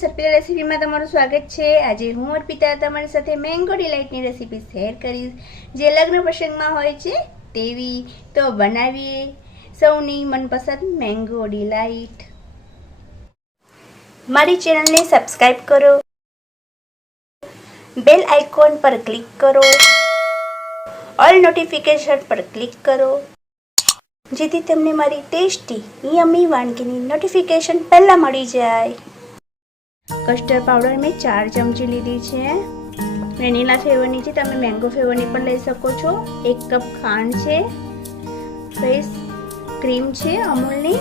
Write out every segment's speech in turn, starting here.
Friends, Arpita રેસીપીમાં તમારું સ્વાગત છે। આજે હું અર્પિતા તમારી સાથે મેંગો ડિલાઇટની રેસીપી શેર કરીશ, જે લગ્ન પ્રસંગમાં હોય છે તેવી। તો બનાવીએ સૌની મનપસંદ મેંગો ડિલાઇટ। મારી ચેનલને સબસ્ક્રાઇબ કરો, બેલ આઇકોન પર ક્લિક કરો, ઓલ નોટિફિકેશન પર ક્લિક કરો, જેથી તમને મારી ટેસ્ટી યમી વાનગીની નોટિફિકેશન પહેલાં મળી જાય। કસ્ટર્ડ પાવડર મેં 4 ચમચી લીધી છે। વેનીલા ફ્લેવરની છે, તમે મેંગો ફ્લેવરની પણ લઈ શકો છો। 1 કપ ખાંડ છે, ફ્રેશ ક્રીમ છે અમૂલની,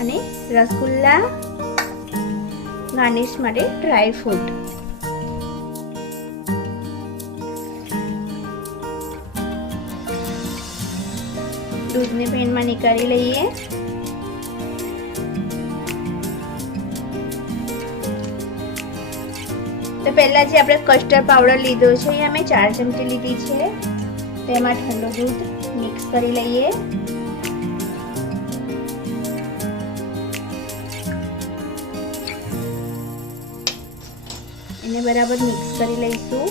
અને રસગુલ્લા, ગાર્નિશ માટે ડ્રાય ફ્રૂટ। દૂધને પેનમાં નીકાળી લઈએ। તો પહેલા જે આપણે કસ્ટર્ડ પાવડર લીધો છે, અહીંયા મેં 4 ચમચી લીધી છે, તેમાં ઠંડુ દૂધ મિક્સ કરી લઈએ। એને બરાબર મિક્સ કરી લઈશું।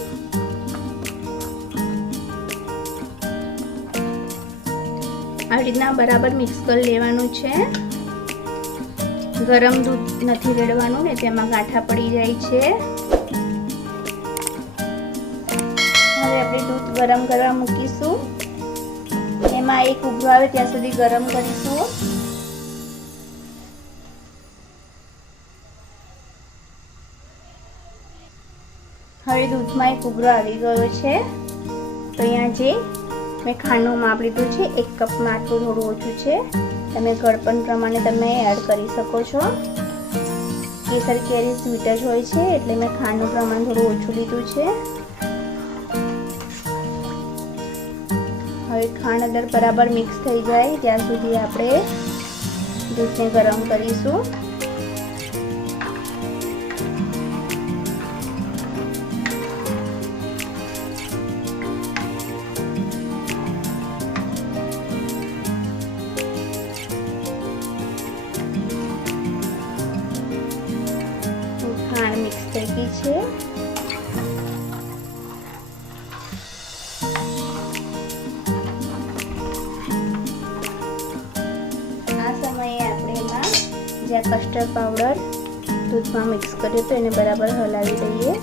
આવી રીતના બરાબર મિક્સ કરી લેવાનું છે। ગરમ દૂધ નથી રેડવાનું ને, તેમાં ગાંઠા પડી જાય છે। હવે આપણે દૂધ ગરમ કરવા મૂકીશું, એમાં એક ઉભરો આવે ત્યાં સુધી ગરમ કરીશું। હવે દૂધમાં એક ઉભરો આવી ગયો છે, તો અહીંયા જે મેં ખાંડનું માપ લીધું છે, 1 કપમાં આટલું થોડું ઓછું છે, તમે ગળપણ પ્રમાણે તમે એડ કરી શકો છો। કેસર કેરી સ્વીટ જ હોય છે, એટલે મેં ખાંડનું પ્રમાણ થોડું ઓછું લીધું છે। હવે ખાંડ અંદર બરાબર મિક્સ થઈ જાય ત્યાં સુધી આપણે દૂધને ગરમ કરીશું। ખાંડ મિક્સ થઈ ગઈ છે। આ સમયે આપણે એમાં જે કસ્ટર્ડ પાવડર દૂધમાં મિક્સ કર્યો તો એને બરાબર હલાવી દઈએ।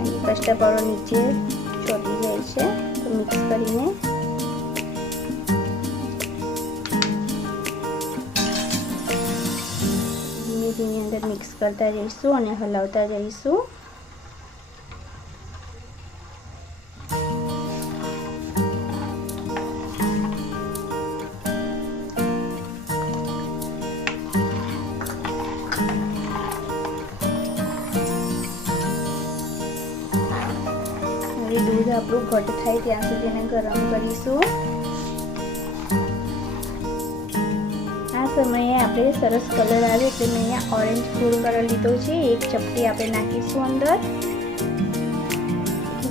અને કસ્ટર્ડ પાવડર નીચે ચોંટી જાય છે, તો મિક્સ કરીને ધીમે અંદર મિક્સ કરતા જઈશું અને હલાવતા જઈશું। હવે દૂધ આપણું ઘટ થાય ત્યાં સુધી એને ગરમ કરીશું। આ સમયે આપણે સરસ કલર આવે એટલે મેં અહીંયા ઓરેન્જ ફૂડ કલર લીધો છે, 1 ચપટી આપણે નાખીશું અંદર।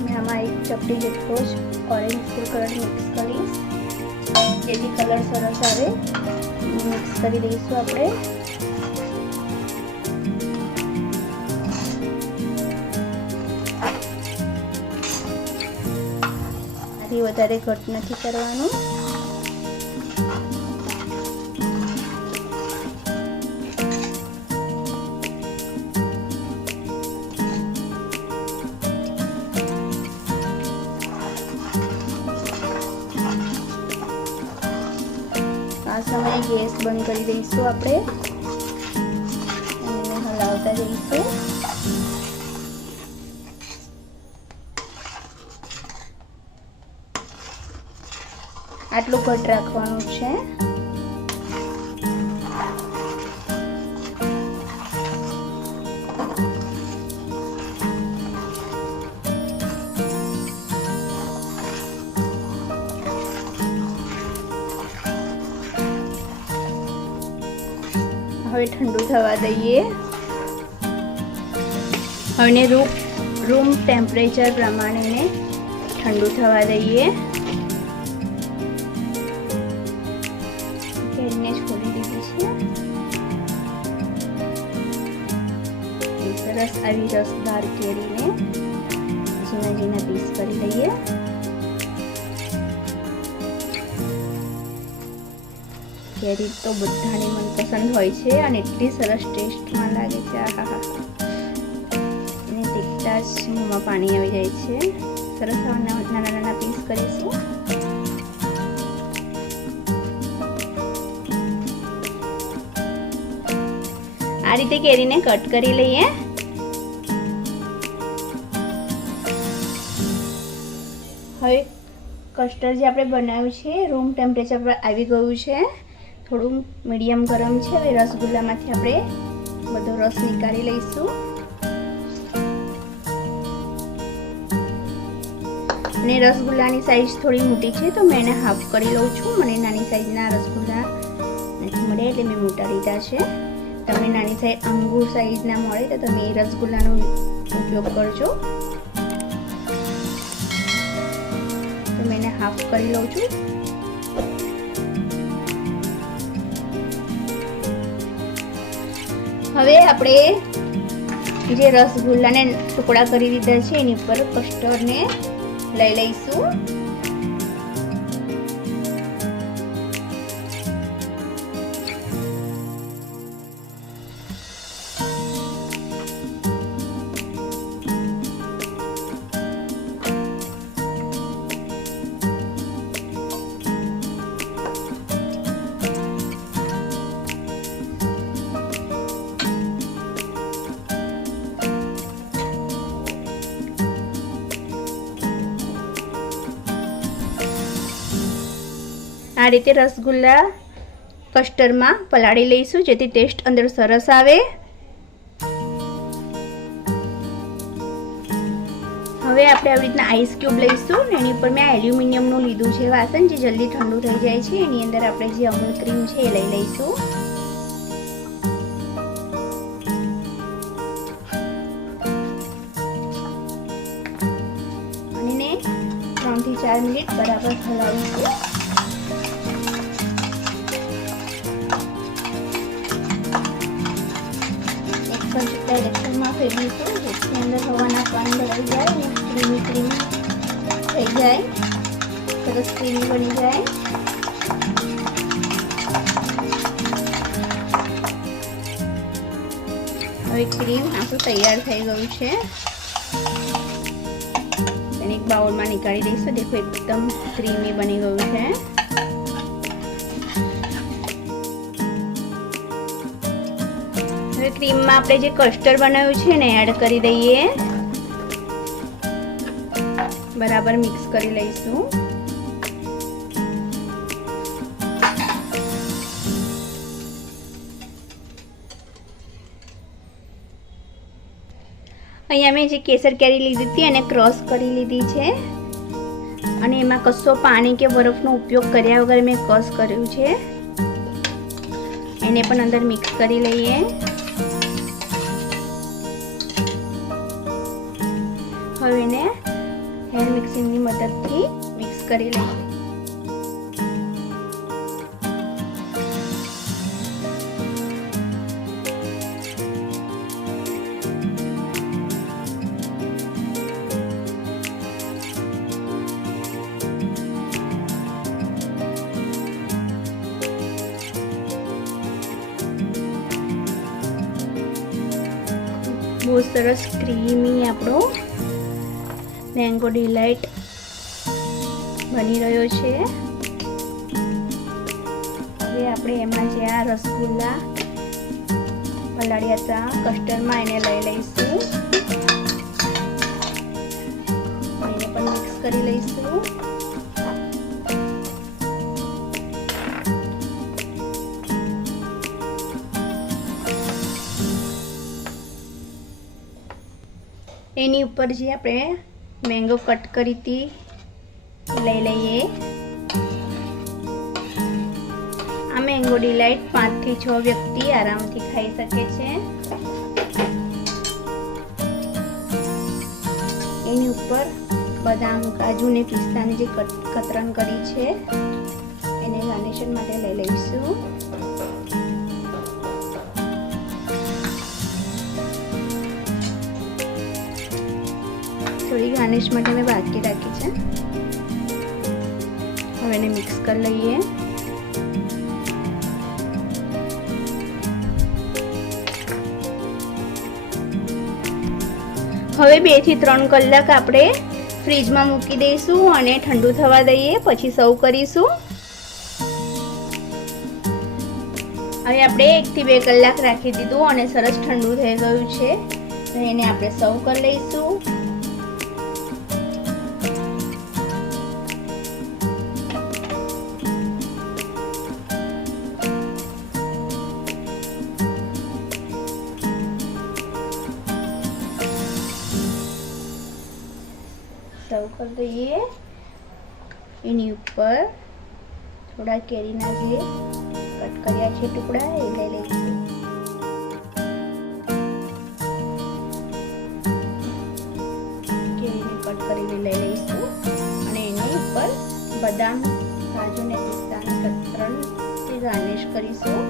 મેં આમાં 1 ચપટી જેટલો જ ઓરેન્જ ફૂડ કલર મિક્સ કરીશ, જેથી કલર સરસ આવે। મિક્સ કરી દઈશું આપણે। આથી વધારે ઘટ નથી કરવાનું। આ સમયે ગેસ બંધ કરી દઈશું આપણે, અને હલાવતા જઈશું। આટલું ઘટ રાખવાનું છે। હવે ઠંડુ થવા દઈએ। હવે રૂમ ટેમ્પરેચર પ્રમાણે ઠંડુ થવા દઈએ। ગેસને જ ખોલી દીધી છે। સરસ આવી રસદાર કેરીને ઝીણા ઝીણા પીસ કરી લઈએ. કેરી તો બધાને મનપસંદ હોય છે અને એટલી સરસ ટેસ્ટમાં લાગે છે. આહાહા, એને દેખતા જ મોંમાં પાણી આવી જાય છે. સરસ નાના નાના પીસ કરીશું. આ રીતે કેરીને કટ કરી લઈએ. હવે કસ્ટર્ડ જે આપણે બનાવ્યું છે રૂમ ટેમ્પરેચર પર આવી ગયું છે. થોડું મીડિયમ ગરમ છે. હવે રસગુલ્લામાંથી આપણે બધો રસ નીકાળી લઈશું. અને રસગુલ્લાની સાઈઝ થોડી મોટી છે તો મેં એને હાફ કરી લઉં છું. મને નાની સાઈઝના રસગુલ્લા નથી મળ્યા એટલે મેં મોટા લીધા છે. તમને નાની સાઈઝ અંગૂર સાઈઝના મળે તો તમે એ રસગુલ્લાનો ઉપયોગ કરજો. તો મેં એને હાફ કરી લઉં છું. હવે આપણે જે રસગુલ્લાને ટુકડા કરી દીધા છે એની ઉપર કસ્ટર્ડને લઈ લઈશું. આ રીતે રસગુલ્લા કસ્ટર્ડમાં પલાળી લઈશું જેથી ટેસ્ટ અંદર સરસ આવે. હવે આપણે આવી રીતના આઈસ ક્યુબ લઈશું ને એની ઉપર મેં એલ્યુમિનિયમનું લીધું છે વાસણ જે જલ્દી ઠંડુ થઈ જાય છે. એની અંદર આપણે જે અમૂલ ક્રીમ છે એ લઈ લઈશું. અને 3 થી 4 મિનિટ બરાબર હલાવીશું. ડાયરેક્શનમાં ફેરવીશું જેથી અંદર હવાના કણ ભરાઈ જાય અને ક્રીમી થઈ જાય. સરસ ક્રીમી બની જાય. હવે ક્રીમ આપણું તૈયાર થઈ ગયું છે. તેને એક બાઉલમાં નીકાળી દઈશું. દેખો એકદમ ક્રીમી બની ગયું છે. ક્રીમમાં આપણે જે કસ્ટર્ડ બનાવ્યું છે ને એડ કરી દઈએ. બરાબર મિક્સ કરી લઈશું. અહીંયા મેં જે કેસર કેરી લીધી હતી એને ક્રશ કરી લીધી છે અને એમાં કશો પાણી કે બરફનો ઉપયોગ કર્યા વગર મેં ક્રશ કર્યું છે. એને પણ અંદર મિક્સ કરી લઈએ. હવે એને હેન્ડ મિક્સિંગની મદદથી મિક્સ કરી લઈએ. બહુ સરસ ક્રીમી આપણો મેંગો ડિલાઇટ બની રહ્યો છે. હવે આપણે એમાં જે આ રસગુલ્લા પલાળ્યા હતા કસ્ટર્ડમાં એને લઈ લઈશું. એને પણ મિક્સ કરી લઈશું. એની ઉપર જે આપણે મેંગો કટ કરી હતી લઈ લઈએ. આ મેંગો ડિલાઇટ 5 થી 6 વ્યક્તિ આરામથી ખાઈ શકે છે. એની ઉપર બદામ કાજુ ને પિસ્તાની જે કતરણ કરી છે એને ગાર્નિશિંગ માટે લઈ લઈશું. થોડી ગાર્નિશ માટે મેં બાકી રાખી છે. હવે એને મિક્સ કરી લઈએ. હવે 2 થી 3 કલાક આપણે ફ્રીજમાં મૂકી દઈશું અને ઠંડુ થવા દઈએ, પછી સર્વ કરીશું. હવે આપણે 1 થી 2 કલાક રાખી દીધું અને સરસ ઠંડુ થઈ ગયું છે. એને આપણે સર્વ કરી લઈશું. સર્વ કરી દઈએ. એની ઉપર થોડા કેરીના જે કટ કર્યા છે ટુકડા એ લઈ લઈશું. કેરીને કટ કરીને લઈ લઈશું અને એની ઉપર બદામ, કાજુ ને પિસ્તાના કતરણથી ગાર્નિશ કરીશું.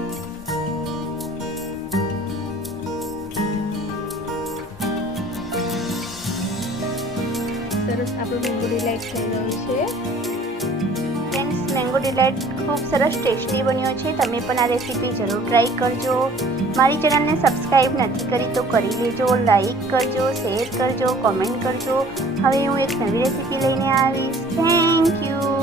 સરસ આપણું મેંગો ડિલાઇટ થઈ ગયું છે. ફ્રેન્ડ્સ, મેંગો ડિલાઇટ ખૂબ સરસ ટેસ્ટી બન્યો છે. તમે પણ આ રેસીપી જરૂર ટ્રાય કરજો. મારી ચેનલને સબસ્ક્રાઈબ નથી કરી તો કરી લેજો. લાઈક કરજો, શેર કરજો, કોમેન્ટ કરજો. હવે હું એક નવી રેસીપી લઈને આવીશ. Thank you.